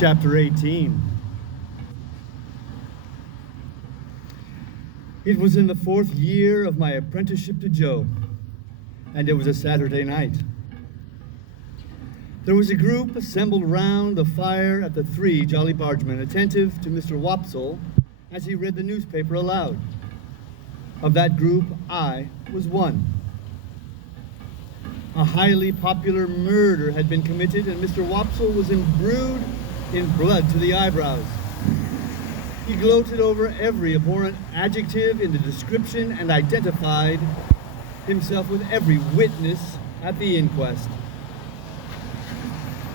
Chapter 18. It was in the 4th year of my apprenticeship to Joe, and it was a Saturday night. There was a group assembled round the fire at the Three Jolly Bargemen, attentive to Mr. Wopsle as he read the newspaper aloud. Of that group, I was one. A highly popular murder had been committed, and Mr. Wopsle was imbrued in blood to the eyebrows. He gloated over every abhorrent adjective in the description and identified himself with every witness at the inquest.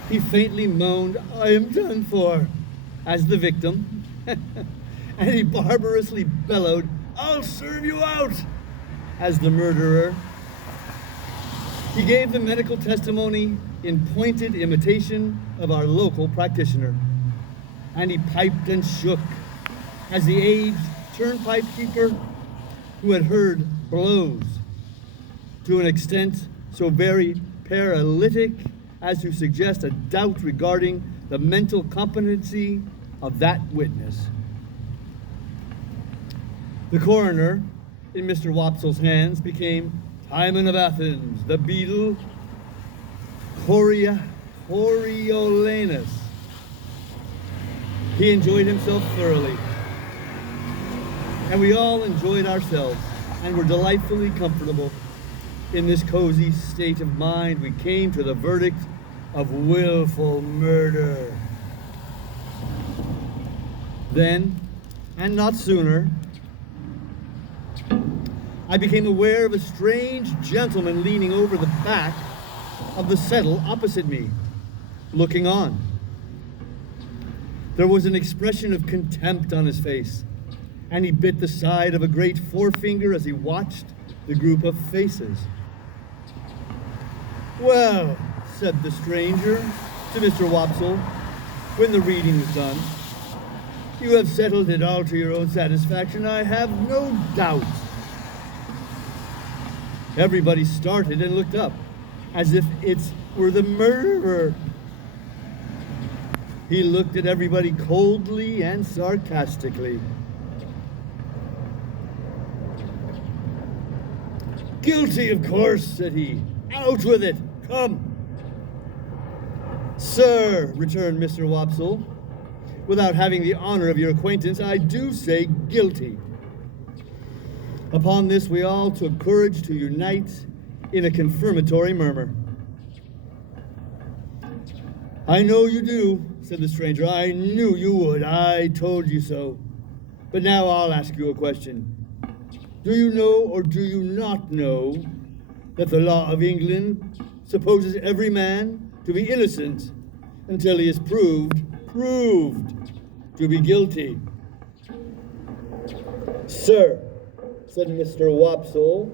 He faintly moaned, "I am done for," as the victim, and he barbarously bellowed, "I'll serve you out," as the murderer. He gave the medical testimony in pointed imitation of our local practitioner, and he piped and shook as the aged turnpike keeper who had heard blows to an extent so very paralytic as to suggest a doubt regarding the mental competency of that witness. The coroner, in Mr. Wopsle's hands, became Timon of Athens, the beadle, Coriolanus. He enjoyed himself thoroughly, and we all enjoyed ourselves and were delightfully comfortable. In this cozy state of mind, we came to the verdict of willful murder. Then, and not sooner, I became aware of a strange gentleman leaning over the back of the settle opposite me, looking on. There was an expression of contempt on his face, and he bit the side of a great forefinger as he watched the group of faces. "Well," said the stranger to Mr. Wopsle, when the reading was done, "you have settled it all to your own satisfaction, I have no doubt." Everybody started and looked up, as if it were the murderer. He looked at everybody coldly and sarcastically. "Guilty, of course," said he. "Out with it, come." "Sir," returned Mr. Wopsle, "without having the honor of your acquaintance, I do say guilty." Upon this, we all took courage to unite in a confirmatory murmur. "I know you do," said the stranger. "I knew you would. I told you so. But now I'll ask you a question. Do you know or do you not know that the law of England supposes every man to be innocent until he is proved to be guilty?" "Sir," said Mr. Wopsle,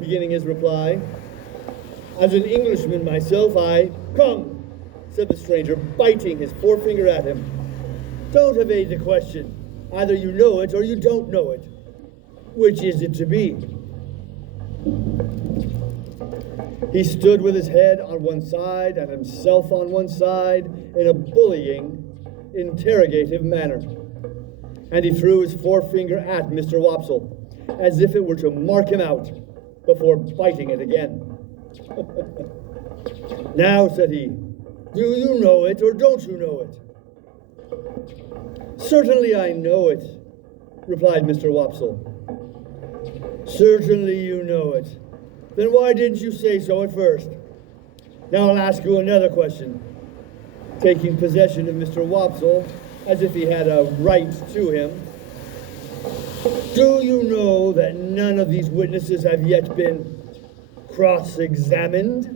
beginning his reply, "as an Englishman myself, Come," said the stranger, biting his forefinger at him. "Don't evade the question. Either you know it or you don't know it. Which is it to be?" He stood with his head on one side and himself on one side in a bullying, interrogative manner, and he threw his forefinger at Mr. Wopsle, as if it were to mark him out, before biting it again. "Now," said he, "do you know it or don't you know it?" "Certainly I know it," replied Mr. Wopsle. "Certainly you know it. Then why didn't you say so at first? Now I'll ask you another question." Taking possession of Mr. Wopsle as if he had a right to him, "Do you know that none of these witnesses have yet been cross-examined?"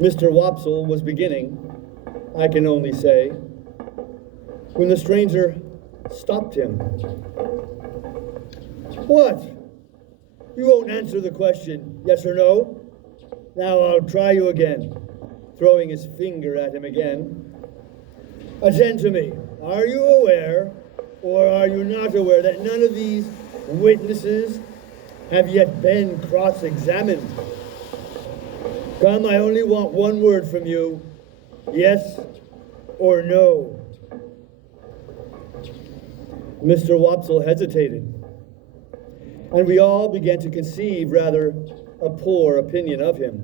Mr. Wopsle was beginning, I can only say, when the stranger stopped him. "What? You won't answer the question, yes or no? Now I'll try you again," throwing his finger at him again. "Attend to me. Are you aware, or are you not aware, that none of these witnesses have yet been cross-examined?" Come, I only want one word from you. Yes or no? Mr. Wopsle hesitated, and we all began to conceive rather a poor opinion of him.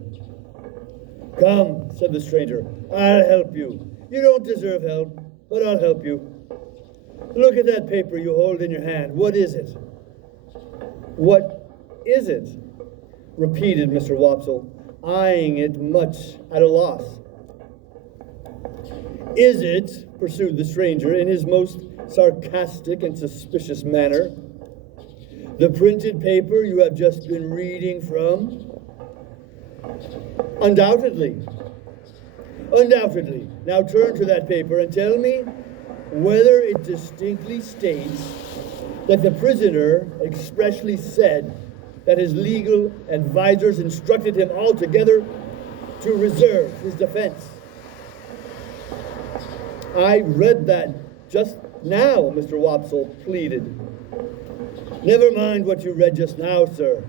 Come, said the stranger, I'll help you. You don't deserve help, but I'll help you. Look at that paper you hold in your hand. What is it? What is it? Repeated Mr. Wopsle, eyeing it much at a loss. Is it, pursued the stranger in his most sarcastic and suspicious manner, the printed paper you have just been reading from? Undoubtedly. Undoubtedly. Now turn to that paper and tell me whether it distinctly states that the prisoner expressly said that his legal advisors instructed him altogether to reserve his defense. I read that just now, Mr. Wopsle pleaded. Never mind what you read just now, sir.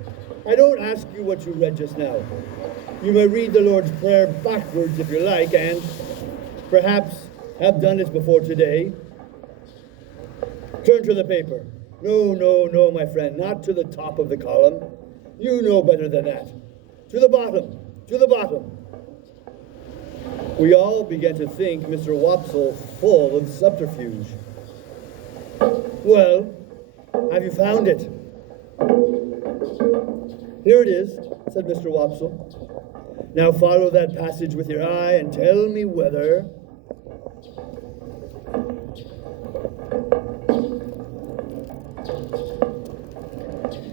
I don't ask you what you read just now. You may read the Lord's Prayer backwards if you like, and perhaps have done it before today. Turn to the paper. No, my friend, not to the top of the column. You know better than that. To the bottom. We all began to think Mr. Wopsle full of subterfuge. Well, have you found it? Here it is, said Mr. Wopsle. Now follow that passage with your eye and tell me whether...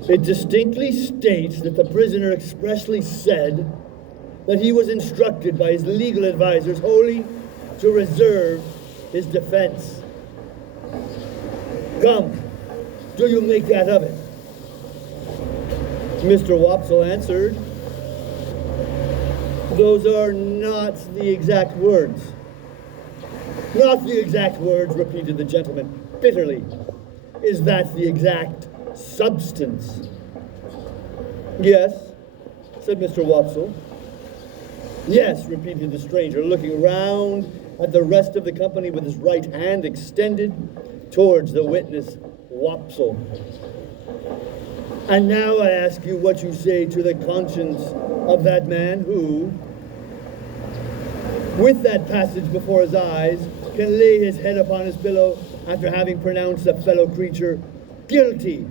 It distinctly states that the prisoner expressly said that he was instructed by his legal advisors wholly to reserve his defense. Come, do you make that of it? Mr. Wopsle answered, those are not the exact words. Not the exact words, repeated the gentleman bitterly. Is that the exact substance? Yes, said Mr. Wopsle. Yes, repeated the stranger, looking round at the rest of the company with his right hand extended towards the witness, Wopsle. And now I ask you what you say to the conscience of that man who, with that passage before his eyes, can lay his head upon his pillow after having pronounced a fellow creature guilty,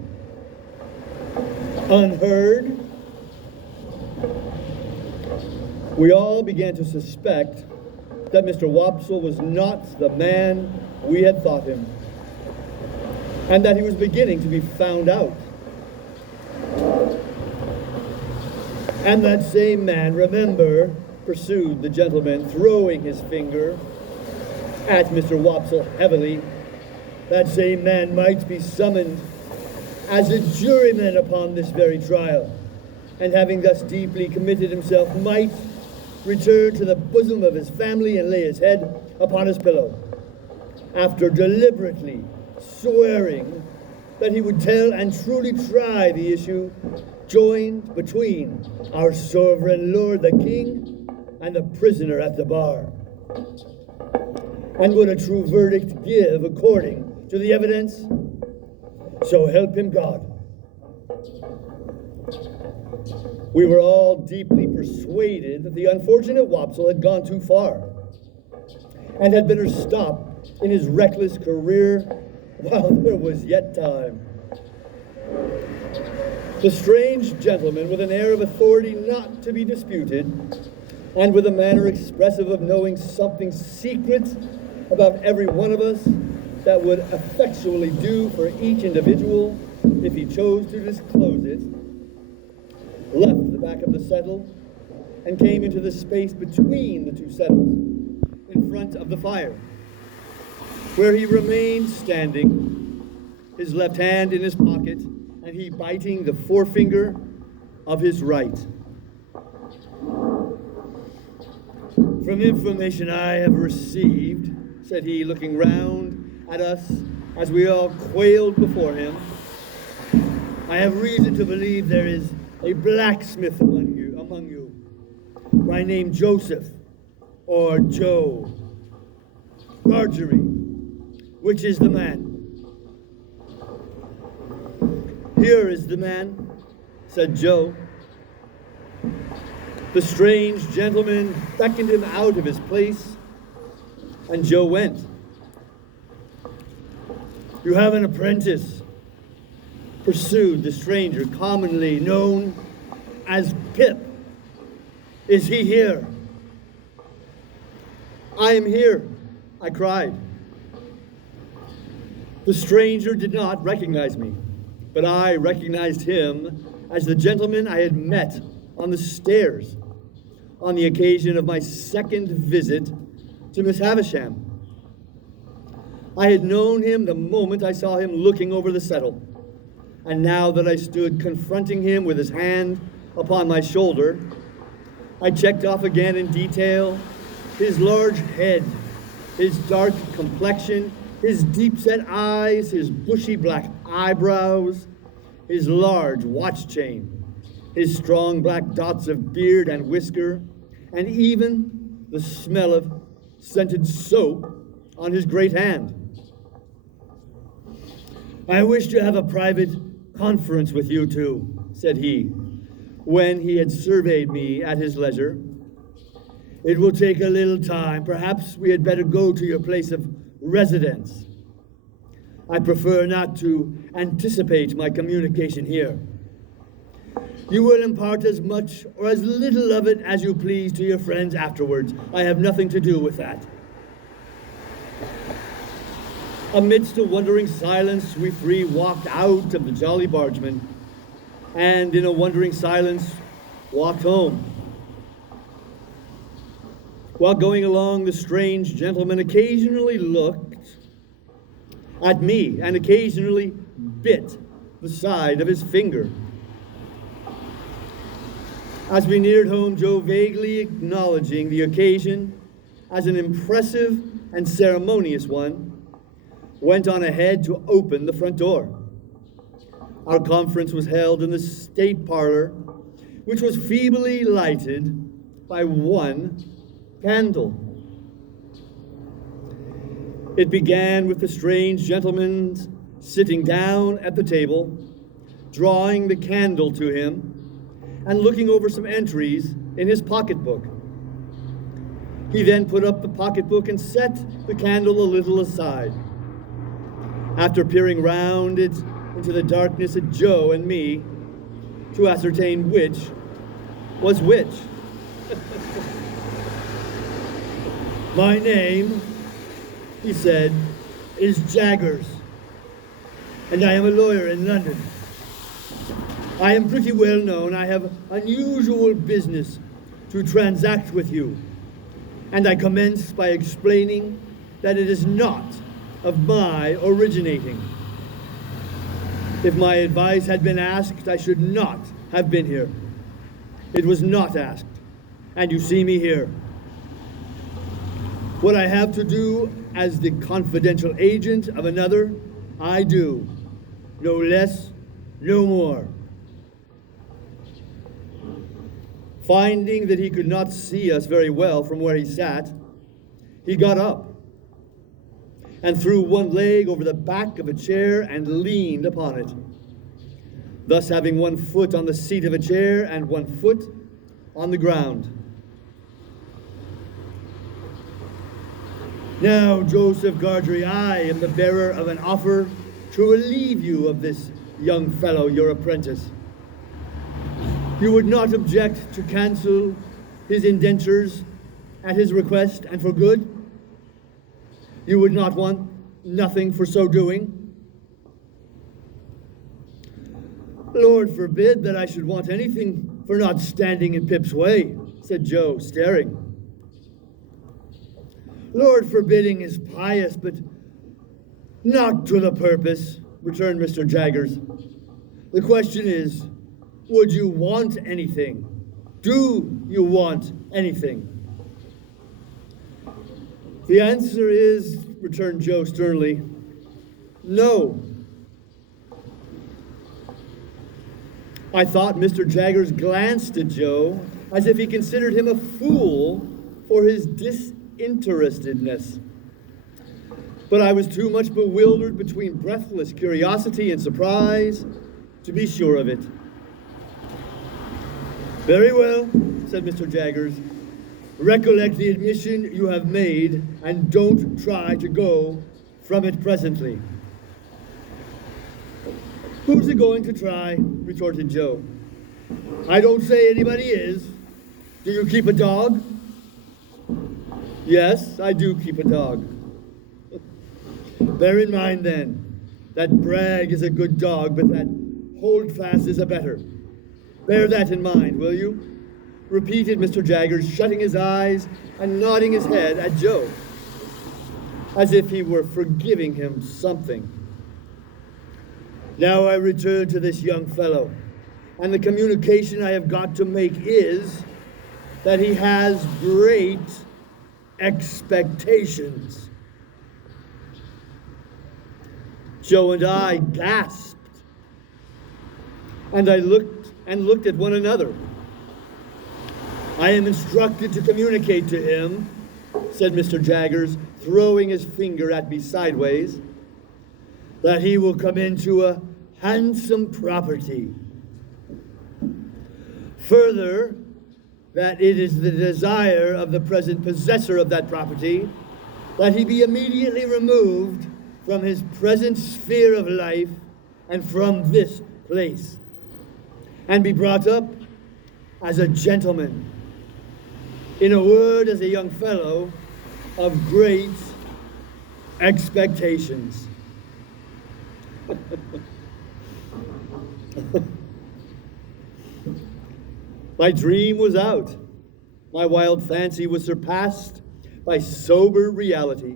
unheard. We all began to suspect that Mr. Wopsle was not the man we had thought him, and that he was beginning to be found out. And that same man, remember, pursued the gentleman, throwing his finger at Mr. Wopsle heavily, that same man might be summoned as a juryman upon this very trial, and having thus deeply committed himself, might return to the bosom of his family and lay his head upon his pillow, after deliberately swearing that he would tell and truly try the issue joined between our sovereign lord the king and the prisoner at the bar, and would a true verdict give according to the evidence, so help him God. We were all deeply persuaded that the unfortunate Wopsle had gone too far, and had better stop in his reckless career while there was yet time. The strange gentleman, with an air of authority not to be disputed, and with a manner expressive of knowing something secret about every one of us that would effectually do for each individual if he chose to disclose it, left the back of the settle and came into the space between the two settles in front of the fire, where he remained standing, his left hand in his pocket, and he biting the forefinger of his right. From information I have received, said he, looking round at us as we all quailed before him, I have reason to believe there is a blacksmith among you, by name Joseph, or Joe Gargery. Which is the man? Here is the man, said Joe. The strange gentleman beckoned him out of his place, and Joe went. You have an apprentice, pursued the stranger, commonly known as Pip. Is he here? I am here, I cried. The stranger did not recognize me, but I recognized him as the gentleman I had met on the stairs on the occasion of my second visit to Miss Havisham. I had known him the moment I saw him looking over the settle, and now that I stood confronting him with his hand upon my shoulder, I checked off again in detail his large head, his dark complexion, his deep-set eyes, his bushy black eyebrows, his large watch chain, his strong black dots of beard and whisker, and even the smell of scented soap on his great hand. I wish to have a private conference with you two, said he, when he had surveyed me at his leisure. It will take a little time. Perhaps we had better go to your place of residence. I prefer not to anticipate my communication here. You will impart as much or as little of it as you please to your friends afterwards. I have nothing to do with that. Amidst a wondering silence, we three walked out of the Jolly Bargeman, and in a wondering silence, walked home. While going along, the strange gentleman occasionally looked at me and occasionally bit the side of his finger. As we neared home, Joe, vaguely acknowledging the occasion as an impressive and ceremonious one, went on ahead to open the front door. Our conference was held in the state parlor, which was feebly lighted by one candle. It began with the strange gentleman sitting down at the table, drawing the candle to him, and looking over some entries in his pocketbook. He then put up the pocketbook and set the candle a little aside. After peering round it into the darkness at Joe and me to ascertain which was which. My name, he said, is Jaggers, and I am a lawyer in London. I am pretty well known. I have unusual business to transact with you, and I commence by explaining that it is not of my originating. If my advice had been asked, I should not have been here. It was not asked, and you see me here. What I have to do as the confidential agent of another, I do. No less, no more. Finding that he could not see us very well from where he sat, he got up and threw one leg over the back of a chair and leaned upon it, thus having one foot on the seat of a chair and one foot on the ground. Now, Joseph Gargery, I am the bearer of an offer to relieve you of this young fellow, your apprentice. You would not object to cancel his indentures at his request and for good? You would not want nothing for so doing? Lord forbid that I should want anything for not standing in Pip's way, said Joe, staring. Lord forbidding is pious, but not to the purpose, returned Mr. Jaggers. The question is, would you want anything? Do you want anything? The answer is, returned Joe sternly, no. I thought Mr. Jaggers glanced at Joe as if he considered him a fool for his disinterestedness. But I was too much bewildered between breathless curiosity and surprise to be sure of it. "Very well," said Mr. Jaggers. "Recollect the admission you have made, and don't try to go from it presently." "Who's it going to try?" retorted Joe. "I don't say anybody is. Do you keep a dog?" "Yes, I do keep a dog." "Bear in mind, then, that Bragg is a good dog, but that Holdfast is a better. Bear that in mind, will you?" repeated Mr. Jaggers, shutting his eyes and nodding his head at Joe, as if he were forgiving him something. "Now I return to this young fellow, and the communication I have got to make is that he has great expectations." Joe and I gasped, and I looked at one another. "I am instructed to communicate to him," said Mr. Jaggers, throwing his finger at me sideways, "that he will come into a handsome property. Further, that it is the desire of the present possessor of that property that he be immediately removed from his present sphere of life and from this place, and be brought up as a gentleman. In a word, as a young fellow of great expectations." My dream was out. My wild fancy was surpassed by sober reality.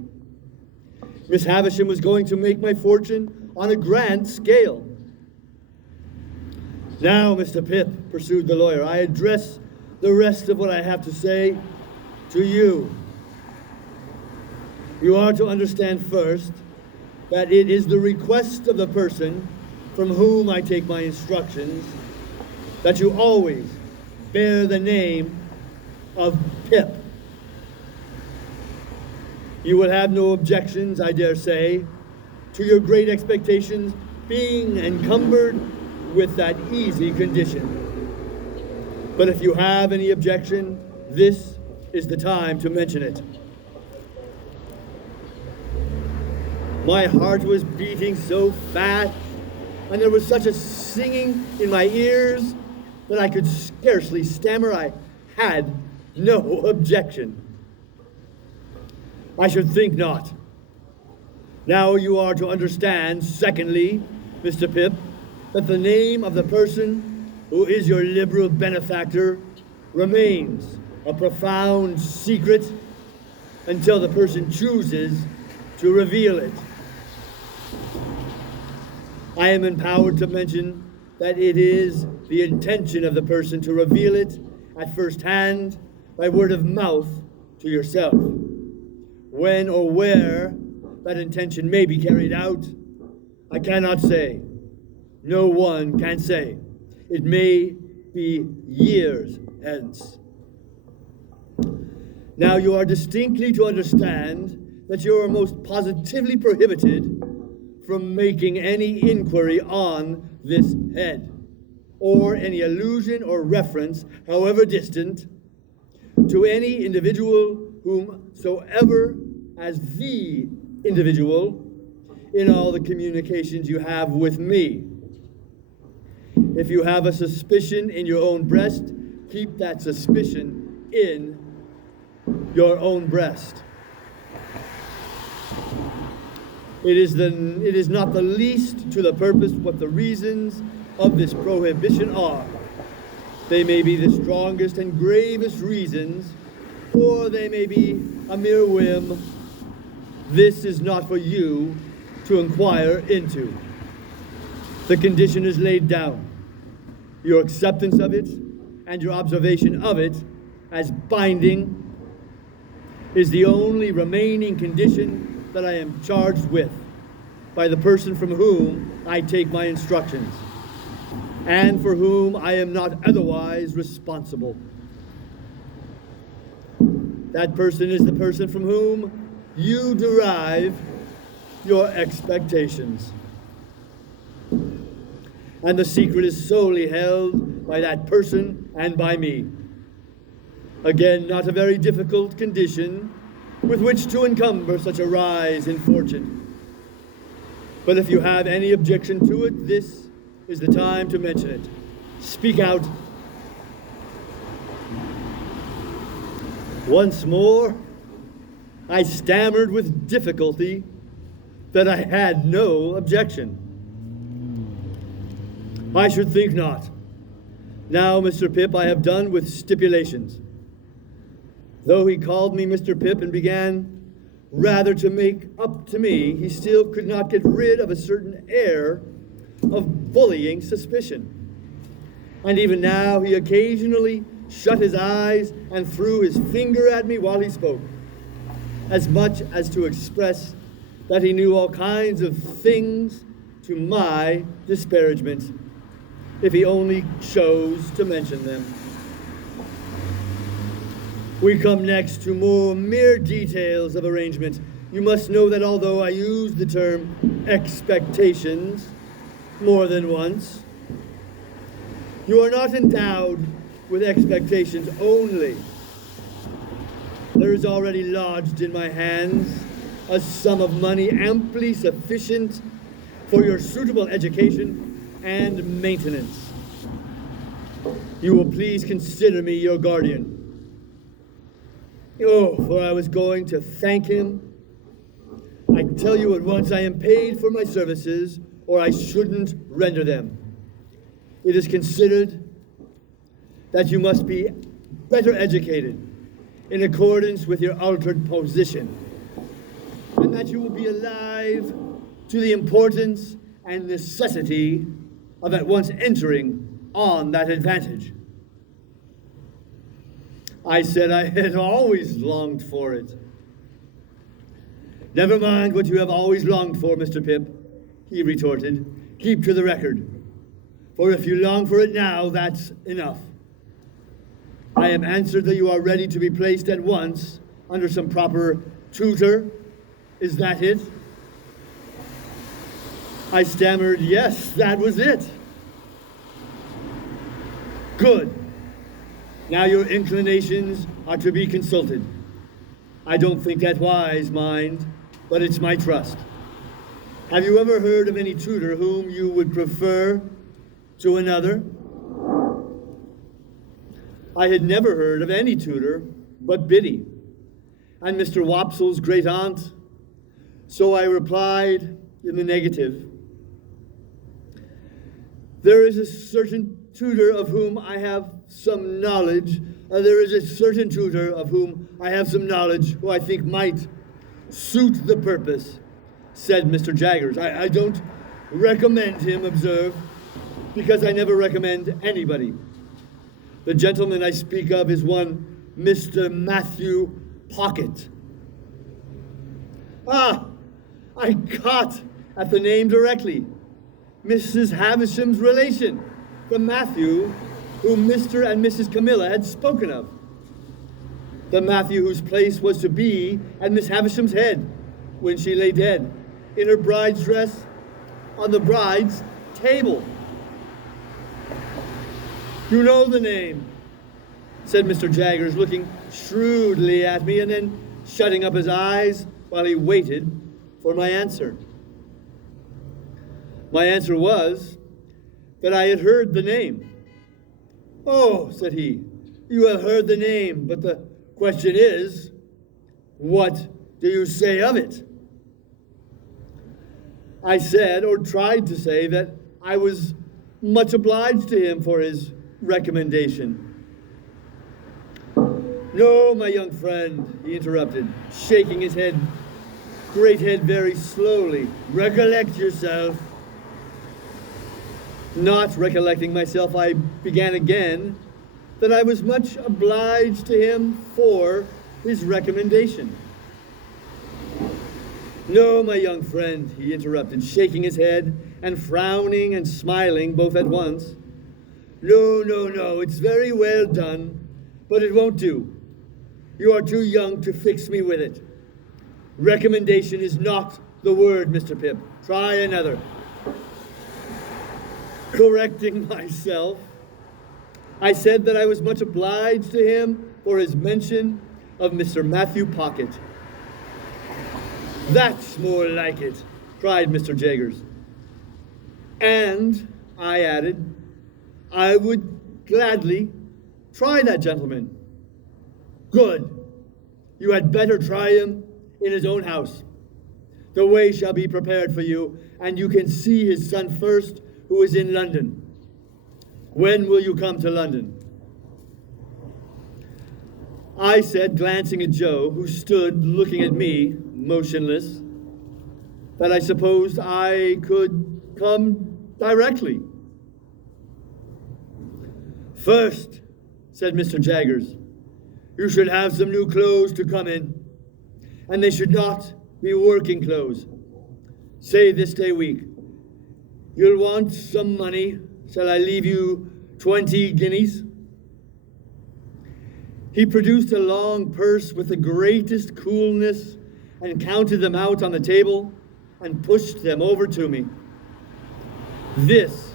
Miss Havisham was going to make my fortune on a grand scale. "Now, Mr. Pip," pursued the lawyer, "I address the rest of what I have to say to you. You are to understand first that it is the request of the person from whom I take my instructions that you always bear the name of Pip. You will have no objections, I dare say, to your great expectations being encumbered with that easy condition. But if you have any objection, this is the time to mention it." My heart was beating so fast, and there was such a singing in my ears that I could scarcely stammer I had no objection. "I should think not. Now you are to understand, secondly, Mr. Pip, that the name of the person who is your liberal benefactor remains a profound secret until the person chooses to reveal it. I am empowered to mention that it is the intention of the person to reveal it at first hand by word of mouth to yourself. When or where that intention may be carried out, I cannot say. No one can say. It may be years hence. Now you are distinctly to understand that you are most positively prohibited from making any inquiry on this head, or any allusion or reference, however distant, to any individual whomsoever as the individual in all the communications you have with me. If you have a suspicion in your own breast, keep that suspicion in your own breast. It is not the least to the purpose what the reasons of this prohibition are. They may be the strongest and gravest reasons, or they may be a mere whim. This is not for you to inquire into. The condition is laid down. Your acceptance of it and your observation of it as binding is the only remaining condition that I am charged with by the person from whom I take my instructions, and for whom I am not otherwise responsible. That person is the person from whom you derive your expectations. And the secret is solely held by that person and by me. Again, not a very difficult condition with which to encumber such a rise in fortune. But if you have any objection to it, this is the time to mention it. Speak out. Once more, I stammered with difficulty that I had no objection. I should think not. Now, Mr. Pip, I have done with stipulations. Though he called me Mr. Pip and began rather to make up to me, he still could not get rid of a certain air of bullying suspicion. And even now he occasionally shut his eyes and threw his finger at me while he spoke, as much as to express that he knew all kinds of things to my disparagement, if he only chose to mention them. We come next to more mere details of arrangement. You must know that although I use the term expectations more than once, you are not endowed with expectations only. There is already lodged in my hands a sum of money amply sufficient for your suitable education and maintenance. You will please consider me your guardian. Oh, for I was going to thank him. I tell you at once, I am paid for my services, or I shouldn't render them. It is considered that you must be better educated in accordance with your altered position, and that you will be alive to the importance and necessity of at once entering on that advantage. I said I had always longed for it. Never mind what you have always longed for, Mr. Pip, he retorted. Keep to the record, for if you long for it now, that's enough. I am answered that you are ready to be placed at once under some proper tutor. Is that it? I stammered, yes, that was it. Good. Now your inclinations are to be consulted. I don't think that wise, mind, but it's my trust. Have you ever heard of any tutor whom you would prefer to another? I had never heard of any tutor but Biddy and Mr. Wopsle's great aunt, so I replied in the negative. There is a certain tutor of whom I have some knowledge. There is a certain tutor of whom I have some knowledge who I think might suit the purpose, said Mr. Jaggers. I don't recommend him, observe, because I never recommend anybody. The gentleman I speak of is one Mr. Matthew Pocket. Ah, I caught at the name directly. Mrs. Havisham's relation, the Matthew whom Mr. and Mrs. Camilla had spoken of. The Matthew whose place was to be at Miss Havisham's head when she lay dead, in her bride's dress on the bride's table. You know the name, said Mr. Jaggers, looking shrewdly at me and then shutting up his eyes while he waited for my answer. My answer was that I had heard the name. Oh, said he, you have heard the name, but the question is, what do you say of it? I said, or tried to say, that I was much obliged to him for his recommendation. No, my young friend, he interrupted, shaking his great head very slowly. Recollect yourself. Not recollecting myself, I began again that I was much obliged to him for his recommendation. No, my young friend, he interrupted, shaking his head and frowning and smiling both at once. No, it's very well done, but it won't do. You are too young to fix me with it. Recommendation is not the word, Mr. Pip. Try another. Correcting myself, I said that I was much obliged to him for his mention of Mr. Matthew Pocket. That's more like it, cried Mr. Jaggers. And, I added, I would gladly try that gentleman. Good. You had better try him in his own house. The way shall be prepared for you, and you can see his son first, who is in London. When will you come to London? I said, glancing at Joe, who stood looking at me, motionless, that I supposed I could come directly. First, said Mr. Jaggers, you should have some new clothes to come in, and they should not be working clothes. Say this day week. You'll want some money. Shall I leave you 20 guineas? He produced a long purse with the greatest coolness and counted them out on the table and pushed them over to me. This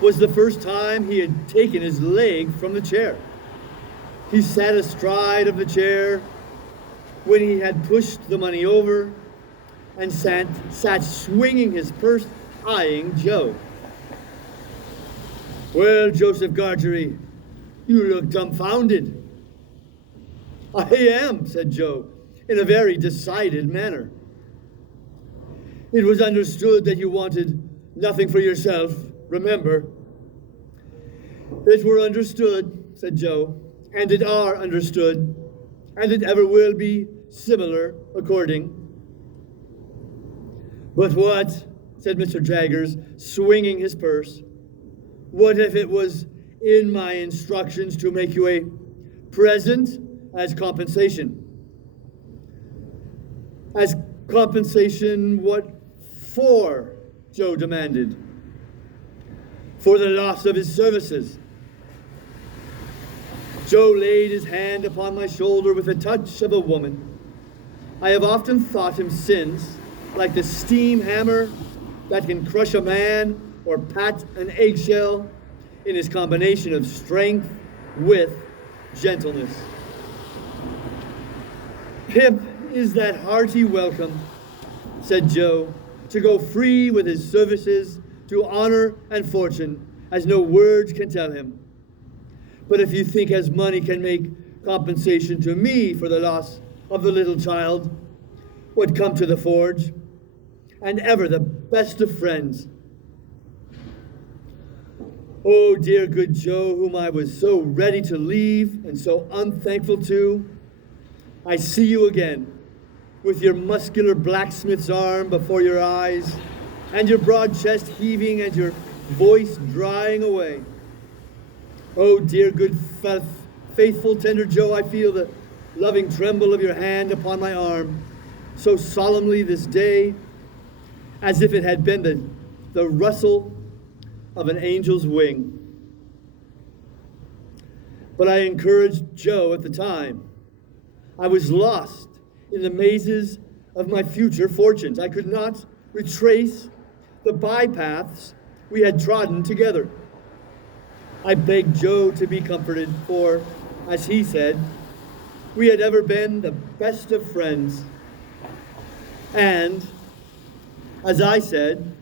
was the first time he had taken his leg from the chair. He sat astride of the chair when he had pushed the money over and sat swinging his purse, eyeing Joe. Well, Joseph Gargery, you look dumbfounded. I am, said Joe, in a very decided manner. It was understood that you wanted nothing for yourself, remember. It were understood, said Joe, and it are understood, and it ever will be similar according. But what, said Mr. Jaggers, swinging his purse, what if it was in my instructions to make you a present as compensation? As compensation, what for? Joe demanded. For the loss of his services. Joe laid his hand upon my shoulder with the touch of a woman. I have often thought him since like the steam hammer that can crush a man or pat an eggshell in his combination of strength with gentleness. Pip is that hearty welcome, said Joe, to go free with his services to honor and fortune, as no words can tell him. But if you think as money can make compensation to me for the loss of the little child, what come to the forge, and ever the best of friends. Oh, dear good Joe, whom I was so ready to leave and so unthankful to, I see you again, with your muscular blacksmith's arm before your eyes, and your broad chest heaving and your voice drying away. Oh, dear good faithful tender Joe, I feel the loving tremble of your hand upon my arm, so solemnly this day, as if it had been the rustle of an angel's wing. But I encouraged Joe at the time. I was lost in the mazes of my future fortunes. I could not retrace the bypaths we had trodden together. I begged Joe to be comforted, for, as he said, we had ever been the best of friends. And, as I said,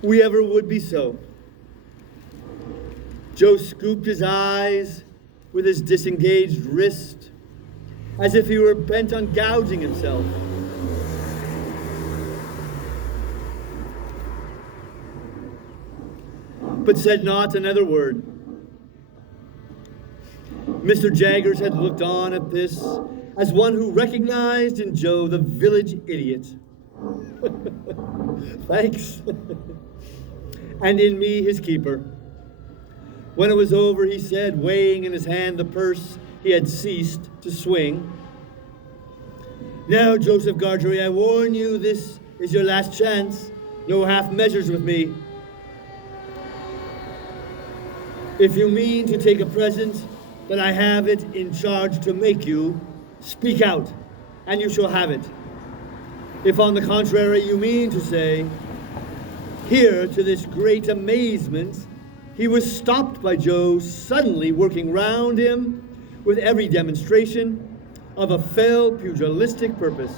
we ever would be so. Joe scooped his eyes with his disengaged wrist, as if he were bent on gouging himself. But said not another word. Mr. Jaggers had looked on at this as one who recognized in Joe the village idiot. Thanks. And in me his keeper. When it was over, he said, weighing in his hand the purse he had ceased to swing, Now, Joseph Gargery, I warn you, this is your last chance. No half measures with me. If you mean to take a present, that I have it in charge to make you speak out, and you shall have it. If on the contrary you mean to say, here to this great amazement, he was stopped by Joe suddenly working round him with every demonstration of a fell pugilistic purpose.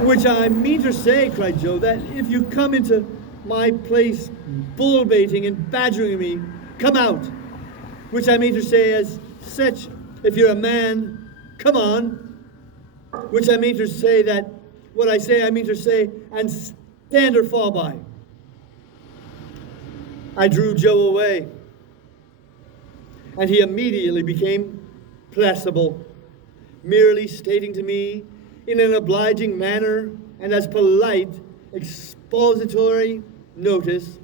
Which I mean to say, cried Joe, that if you come into my place bull baiting and badgering me, come out. Which I mean to say as such, if you're a man, come on. Which I mean to say that what I say, I mean to say, and stand or fall by. I drew Joe away, and he immediately became placable, merely stating to me in an obliging manner and as polite expository notice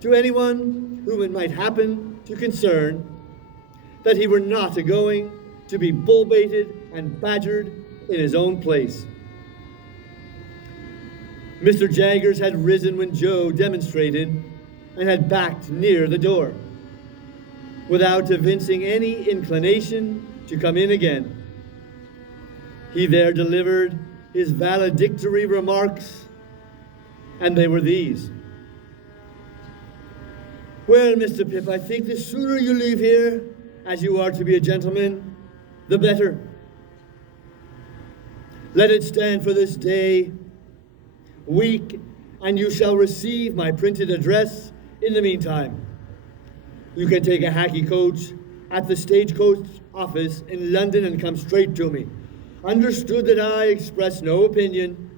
to anyone whom it might happen to concern that he were not a-going to be bull-baited and badgered in his own place. Mr. Jaggers had risen when Joe demonstrated and had backed near the door, without evincing any inclination to come in again. He there delivered his valedictory remarks, and they were these. Well, Mr. Pip, I think the sooner you leave here, as you are to be a gentleman, the better. Let it stand for this day, week, and you shall receive my printed address in the meantime. You can take a hackney coach at the stagecoach office in London and come straight to me. Understood that I express no opinion,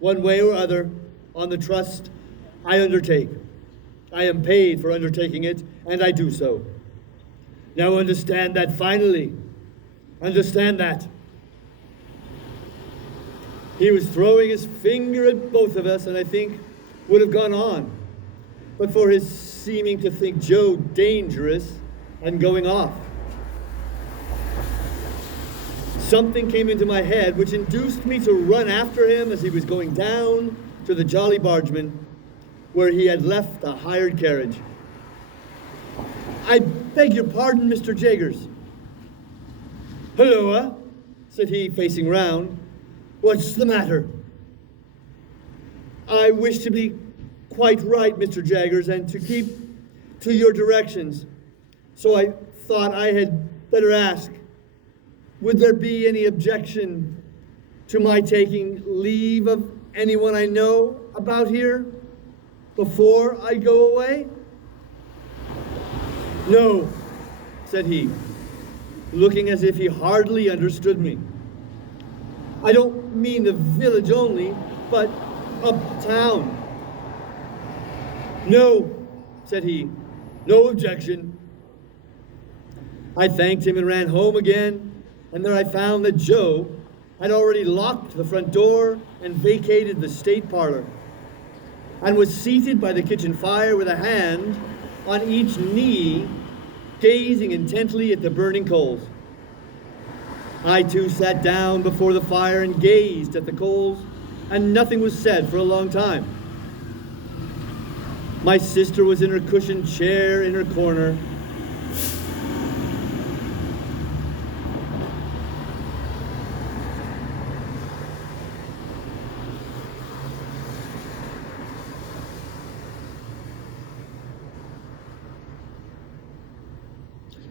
one way or other, on the trust I undertake. I am paid for undertaking it, and I do so. Now understand that finally. Understand that. He was throwing his finger at both of us, and I think would have gone on, but for his seeming to think Joe dangerous and going off. Something came into my head which induced me to run after him as he was going down to the Jolly Bargeman, where he had left a hired carriage. I beg your pardon, Mr. Jaggers. Hulloa, said he, facing round. What's the matter? I wish to be quite right, Mr. Jaggers, and to keep to your directions. So I thought I had better ask, would there be any objection to my taking leave of anyone I know about here before I go away? No, said he, looking as if he hardly understood me. I don't mean the village only, but uptown. No, said he, no objection. I thanked him and ran home again, and there I found that Joe had already locked the front door and vacated the state parlor, and was seated by the kitchen fire with a hand on each knee, gazing intently at the burning coals. I too sat down before the fire and gazed at the coals, and nothing was said for a long time. My sister was in her cushioned chair in her corner.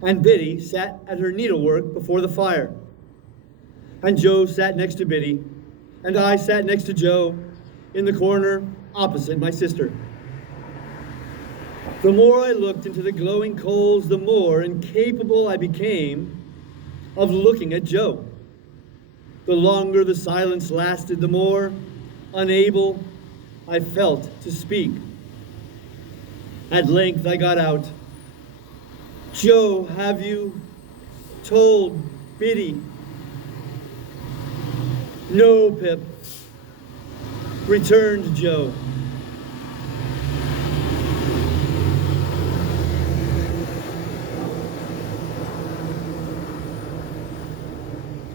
And Biddy sat at her needlework before the fire. And Joe sat next to Biddy, and I sat next to Joe in the corner opposite my sister. The more I looked into the glowing coals, the more incapable I became of looking at Joe. The longer the silence lasted, the more unable I felt to speak. At length I got out, Joe, have you told Biddy? No, Pip, returned Joe.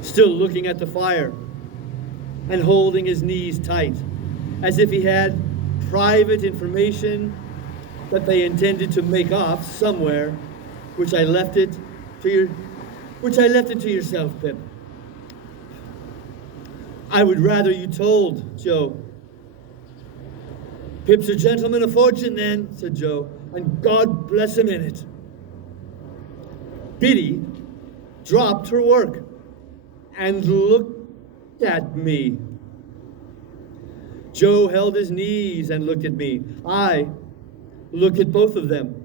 Still looking at the fire and holding his knees tight, as if he had private information that they intended to make off somewhere which I left it to yourself, Pip. I would rather you told, Joe. Pip's a gentleman of fortune, then, said Joe, and God bless him in it. Biddy dropped her work and looked at me. Joe held his knees and looked at me. I looked at both of them.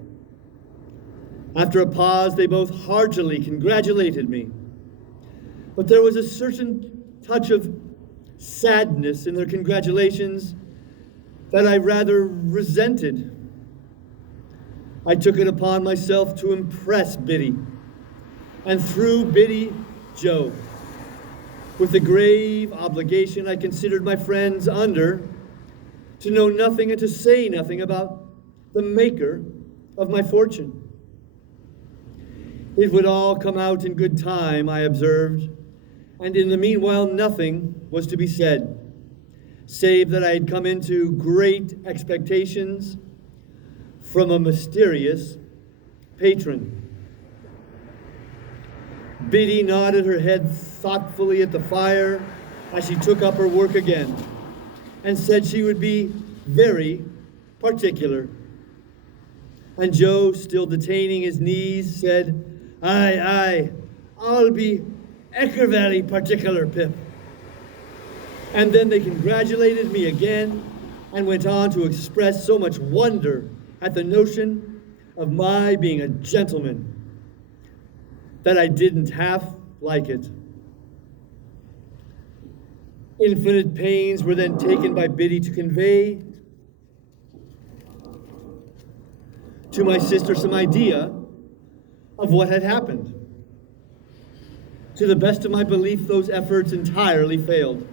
After a pause, they both heartily congratulated me. But there was a certain touch of sadness in their congratulations that I rather resented. I took it upon myself to impress Biddy, and through Biddy, Joe, with the grave obligation I considered my friends under, to know nothing and to say nothing about the maker of my fortune. It would all come out in good time, I observed, and in the meanwhile nothing was to be said, save that I had come into great expectations from a mysterious patron. Biddy nodded her head thoughtfully at the fire as she took up her work again, and said she would be very particular. And Joe, still detaining his knees, said, Aye, I'll be very particular, Pip. And then they congratulated me again and went on to express so much wonder at the notion of my being a gentleman that I didn't half like it. Infinite pains were then taken by Biddy to convey to my sister some idea of what had happened. To the best of my belief, those efforts entirely failed.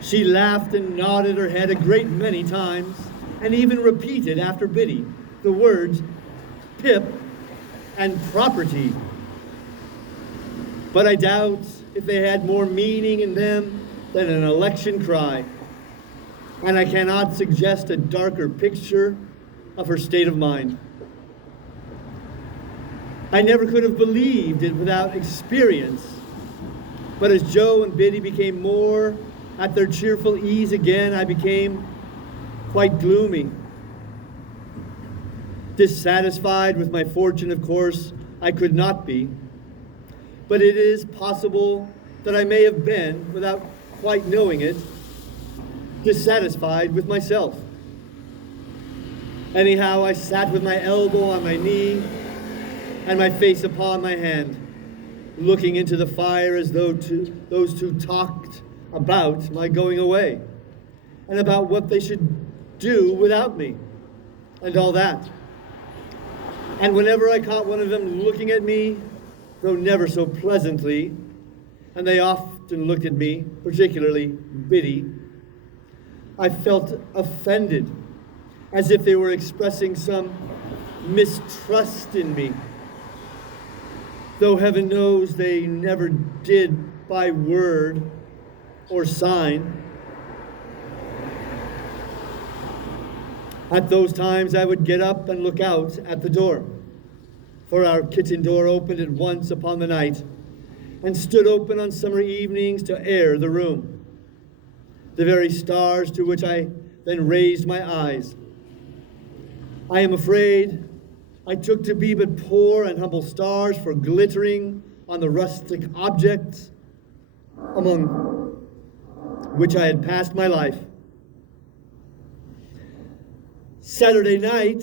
She laughed and nodded her head a great many times, and even repeated after Biddy the words Pip and property. But I doubt if they had more meaning in them than an election cry, and I cannot suggest a darker picture of her state of mind. I never could have believed it without experience, but as Joe and Biddy became more at their cheerful ease again, I became quite gloomy. Dissatisfied with my fortune, of course, I could not be, but it is possible that I may have been, without quite knowing it, dissatisfied with myself. Anyhow, I sat with my elbow on my knee and my face upon my hand, looking into the fire as though those two talked about my going away and about what they should do without me and all that. And whenever I caught one of them looking at me, though never so pleasantly, and they often looked at me, particularly Biddy, I felt offended, as if they were expressing some mistrust in me, though heaven knows they never did by word or sign. At those times I would get up and look out at the door, for our kitchen door opened at once upon the night and stood open on summer evenings to air the room, the very stars to which I then raised my eyes. I am afraid I took to be but poor and humble stars for glittering on the rustic objects among which I had passed my life. Saturday night,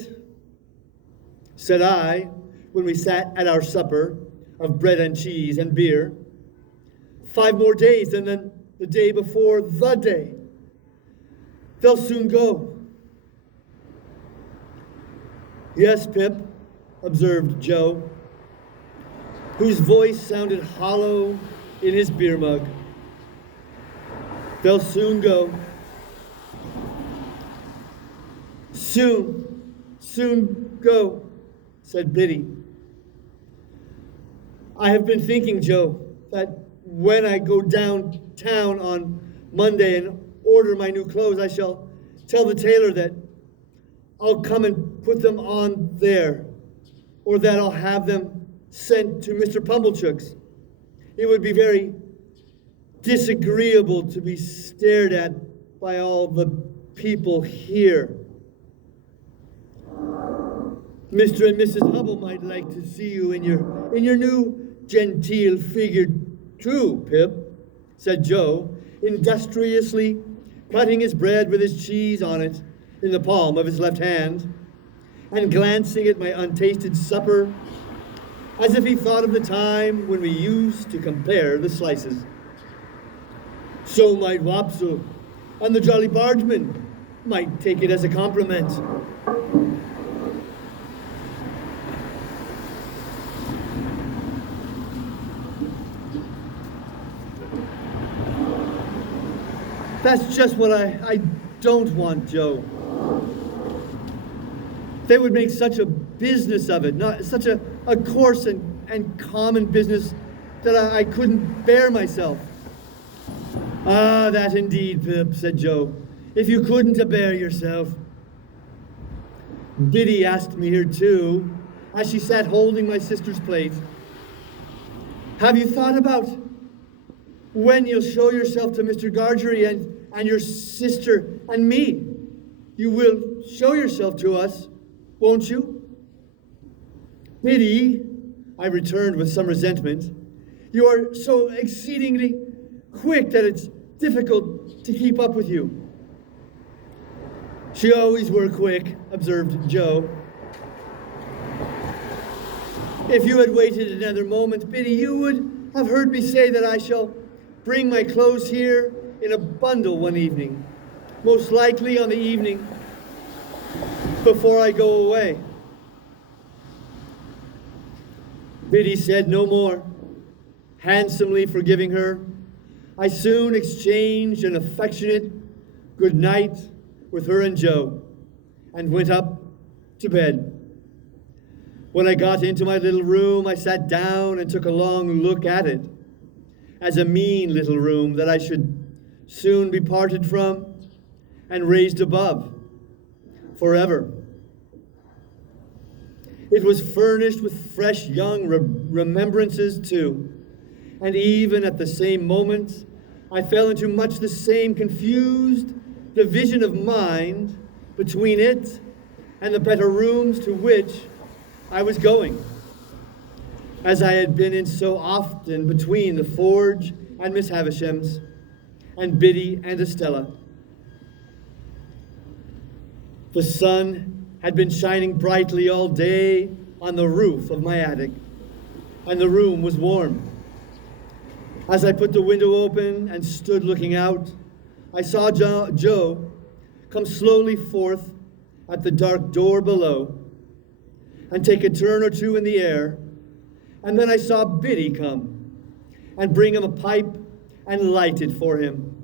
said I, when we sat at our supper of bread and cheese and beer, 5 more days and then the day before the day. They'll soon go. Yes, Pip, observed Joe, whose voice sounded hollow in his beer mug. They'll soon go. Soon go, said Biddy. I have been thinking, Joe, that when I go downtown on Monday and order my new clothes, I shall tell the tailor that I'll come and put them on there. or that I'll have them sent to Mr. Pumblechook's. It would be very disagreeable to be stared at by all the people here. Mr. and Mrs. Hubble might like to see you in your new genteel figure too, Pip, said Joe, industriously cutting his bread with his cheese on it in the palm of his left hand, and glancing at my untasted supper as if he thought of the time when we used to compare the slices. So might Wopsle, and the Jolly Bargeman might take it as a compliment. That's just what I don't want, Joe. They would make such a business of it, not such a coarse and common business that I couldn't bear myself. Ah, that indeed, Pip, said Joe, if you couldn't bear yourself. Biddy asked me here too, as she sat holding my sister's plate. Have you thought about when you'll show yourself to Mr. Gargery and your sister and me? You will show yourself to us, won't you? Biddy, I returned with some resentment, you are so exceedingly quick that it's difficult to keep up with you. She always were quick, observed Joe. If you had waited another moment, Biddy, you would have heard me say that I shall bring my clothes here in a bundle one evening, most likely on the evening before I go away. Biddy said no more. Handsomely forgiving her, I soon exchanged an affectionate good night with her and Joe, and went up to bed. When I got into my little room, I sat down and took a long look at it, as a mean little room that I should soon be parted from and raised above forever. It was furnished with fresh young remembrances too, and even at the same moment, I fell into much the same confused division of mind between it and the better rooms to which I was going, as I had been in so often between the Forge and Miss Havisham's, and Biddy and Estella. The sun had been shining brightly all day on the roof of my attic, and the room was warm. As I put the window open and stood looking out, I saw Joe come slowly forth at the dark door below and take a turn or two in the air, and then I saw Biddy come and bring him a pipe and light it for him.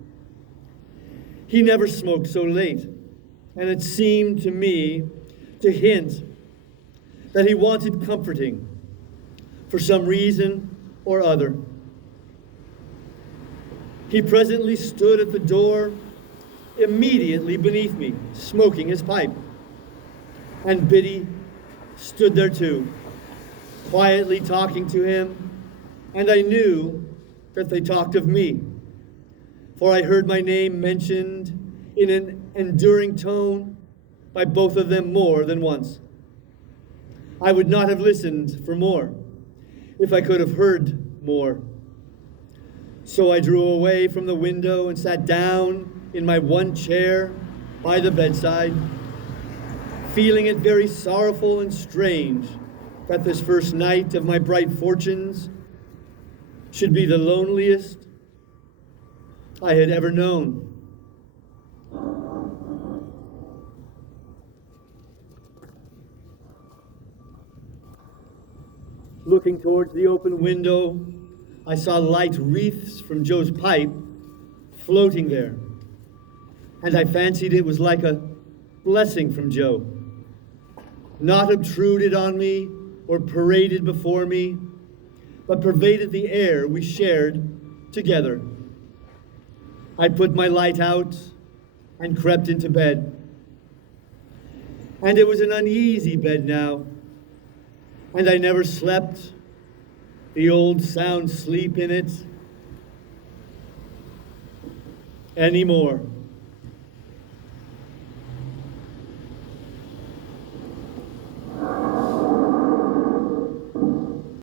He never smoked so late, and it seemed to me to hint that he wanted comforting for some reason or other. He presently stood at the door immediately beneath me, smoking his pipe, and Biddy stood there too, quietly talking to him, and I knew that they talked of me, for I heard my name mentioned in an enduring tone by both of them more than once. I would not have listened for more if I could have heard more. So I drew away from the window and sat down in my one chair by the bedside, feeling it very sorrowful and strange that this first night of my bright fortunes should be the loneliest I had ever known. Looking towards the open window, I saw light wreaths from Joe's pipe floating there, and I fancied it was like a blessing from Joe, not obtruded on me or paraded before me, but pervaded the air we shared together. I put my light out and crept into bed. And it was an uneasy bed now, And I never slept the old sound sleep in it anymore.